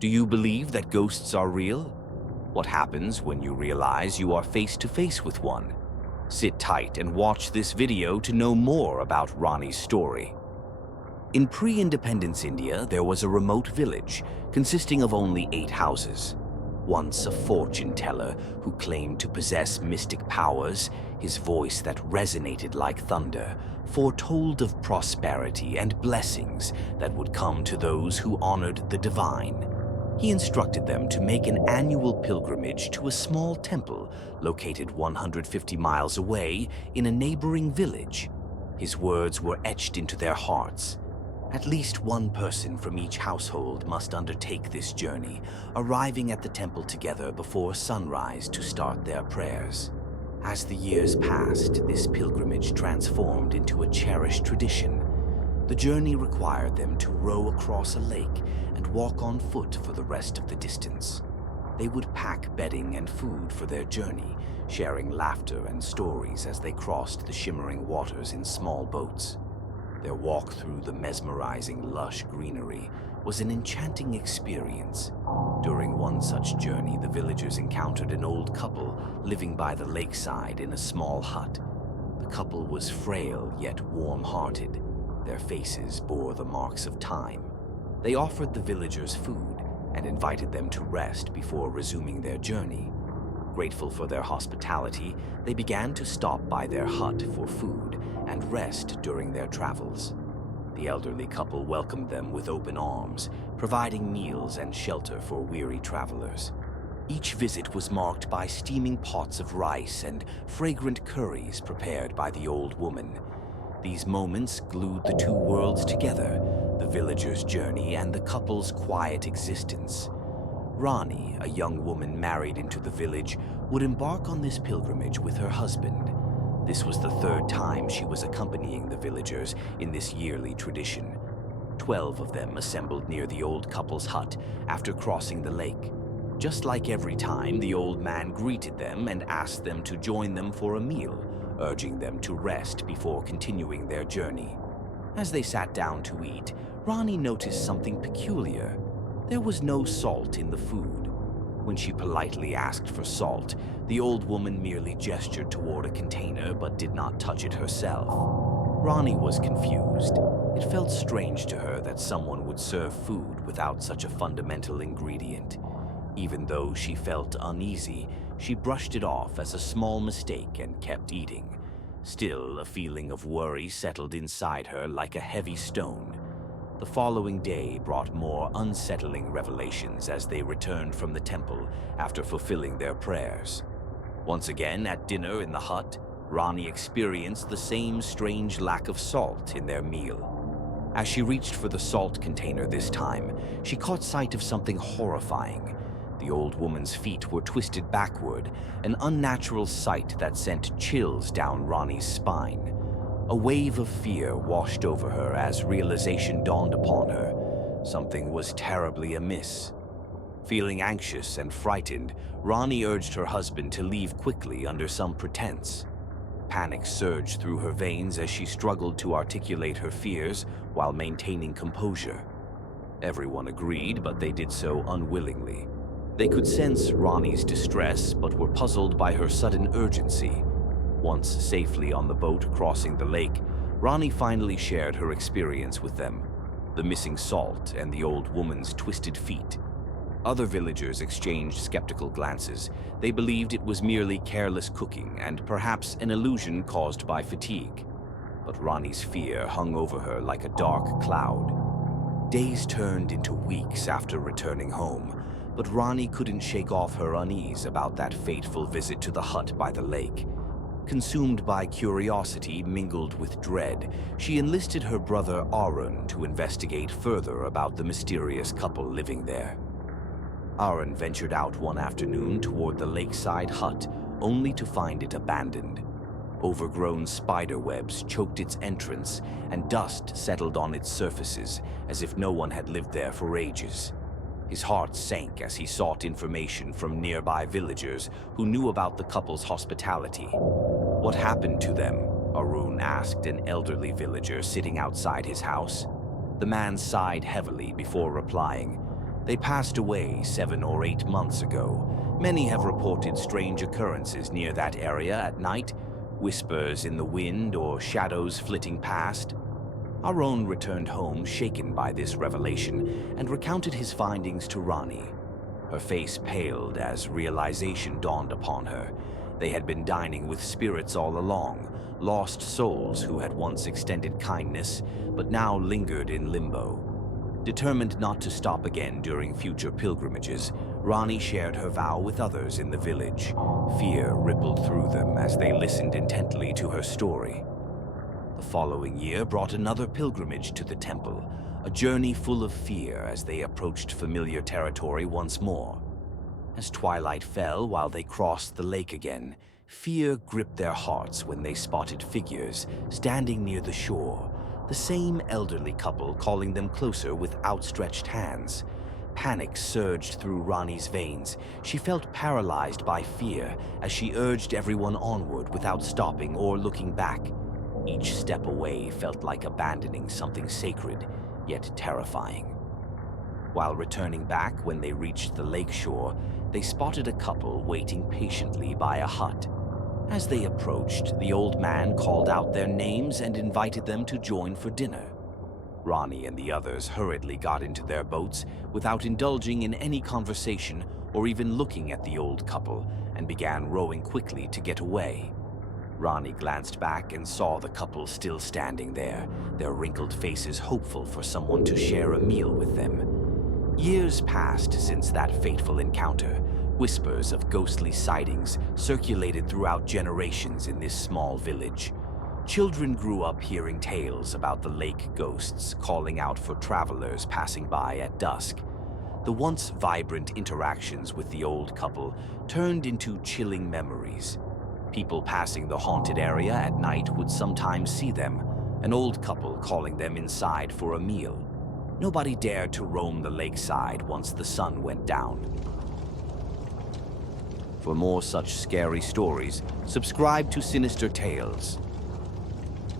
Do you believe that ghosts are real? What happens when you realize you are face to face with one? Sit tight and watch this video to know more about Ronnie's story. In pre-independence India, there was a remote village consisting of only 8 houses. Once a fortune teller who claimed to possess mystic powers, his voice that resonated like thunder, foretold of prosperity and blessings that would come to those who honored the divine. He instructed them to make an annual pilgrimage to a small temple located 150 miles away in a neighboring village. His words were etched into their hearts. At least one person from each household must undertake this journey, arriving at the temple together before sunrise to start their prayers. As the years passed, this pilgrimage transformed into a cherished tradition. The journey required them to row across a lake and walk on foot for the rest of the distance. They would pack bedding and food for their journey, sharing laughter and stories as they crossed the shimmering waters in small boats. Their walk through the mesmerizing, lush greenery was an enchanting experience. During one such journey, the villagers encountered an old couple living by the lakeside in a small hut. The couple was frail yet warm-hearted. Their faces bore the marks of time. They offered the villagers food and invited them to rest before resuming their journey. Grateful for their hospitality, they began to stop by their hut for food and rest during their travels. The elderly couple welcomed them with open arms, providing meals and shelter for weary travelers. Each visit was marked by steaming pots of rice and fragrant curries prepared by the old woman. These moments glued the two worlds together, the villagers' journey and the couple's quiet existence. Ronnie, a young woman married into the village, would embark on this pilgrimage with her husband. This was the 3rd time she was accompanying the villagers in this yearly tradition. 12 of them assembled near the old couple's hut after crossing the lake. Just like every time, the old man greeted them and asked them to join them for a meal, urging them to rest before continuing their journey. As they sat down to eat, Ronnie noticed something peculiar. There was no salt in the food. When she politely asked for salt, the old woman merely gestured toward a container but did not touch it herself. Ronnie was confused. It felt strange to her that someone would serve food without such a fundamental ingredient. Even though she felt uneasy, she brushed it off as a small mistake and kept eating. Still, a feeling of worry settled inside her like a heavy stone. The following day brought more unsettling revelations as they returned from the temple after fulfilling their prayers. Once again, at dinner in the hut, Ronnie experienced the same strange lack of salt in their meal. As she reached for the salt container this time, she caught sight of something horrifying. The old woman's feet were twisted backward, an unnatural sight that sent chills down Ronnie's spine. A wave of fear washed over her as realization dawned upon her. Something was terribly amiss. Feeling anxious and frightened, Ronnie urged her husband to leave quickly under some pretense. Panic surged through her veins as she struggled to articulate her fears while maintaining composure. Everyone agreed, but they did so unwillingly. They could sense Ronnie's distress, but were puzzled by her sudden urgency. Once safely on the boat crossing the lake, Ronnie finally shared her experience with them, the missing salt and the old woman's twisted feet. Other villagers exchanged skeptical glances. They believed it was merely careless cooking and perhaps an illusion caused by fatigue. But Ronnie's fear hung over her like a dark cloud. Days turned into weeks after returning home, but Ronnie couldn't shake off her unease about that fateful visit to the hut by the lake. Consumed by curiosity mingled with dread, she enlisted her brother Arun to investigate further about the mysterious couple living there. Arun ventured out one afternoon toward the lakeside hut, only to find it abandoned. Overgrown spider webs choked its entrance, and dust settled on its surfaces as if no one had lived there for ages. His heart sank as he sought information from nearby villagers who knew about the couple's hospitality. "What happened to them?" Arun asked an elderly villager sitting outside his house. The man sighed heavily before replying, They passed away 7 or 8 months ago. Many have reported strange occurrences near that area at night, whispers in the wind or shadows flitting past. Our own returned home shaken by this revelation and recounted his findings to Ronnie. Her face paled as realization dawned upon her. They had been dining with spirits all along, lost souls who had once extended kindness, but now lingered in limbo. Determined not to stop again during future pilgrimages, Ronnie shared her vow with others in the village. Fear rippled through them as they listened intently to her story. The following year brought another pilgrimage to the temple, a journey full of fear as they approached familiar territory once more. As twilight fell while they crossed the lake again, fear gripped their hearts when they spotted figures standing near the shore, the same elderly couple calling them closer with outstretched hands. Panic surged through Ronnie's veins. She felt paralyzed by fear as she urged everyone onward without stopping or looking back. Each step away felt like abandoning something sacred, yet terrifying. While returning back when they reached the lake shore, they spotted a couple waiting patiently by a hut. As they approached, the old man called out their names and invited them to join for dinner. Ronnie and the others hurriedly got into their boats without indulging in any conversation or even looking at the old couple, and began rowing quickly to get away. Ronnie glanced back and saw the couple still standing there, their wrinkled faces hopeful for someone to share a meal with them. Years passed since that fateful encounter. Whispers of ghostly sightings circulated throughout generations in this small village. Children grew up hearing tales about the lake ghosts calling out for travelers passing by at dusk. The once vibrant interactions with the old couple turned into chilling memories. People passing the haunted area at night would sometimes see them, an old couple calling them inside for a meal. Nobody dared to roam the lakeside once the sun went down. For more such scary stories, subscribe to Sinister Tales.